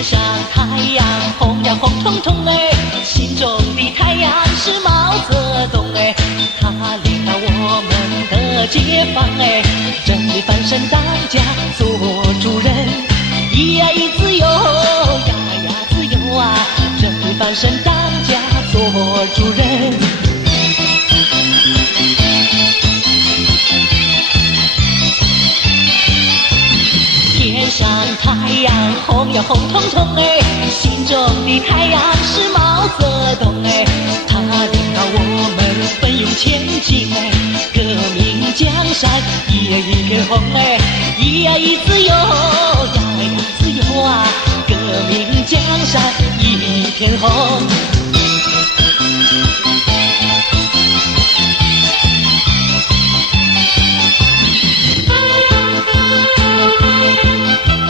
天上太阳红呀红彤彤哎，心中的太阳是毛泽东哎，他领导我们的解放哎，人民翻身当家做主人，咿呀咿自由，呀呀自由啊，人民翻身当家做主人。天上太阳红呀红彤彤哎，心中的太阳是毛泽东哎，他领导我们奋勇前进哎，革命江山一片红哎，咿呀咿自由，呀呀自由啊，革命江山一片红。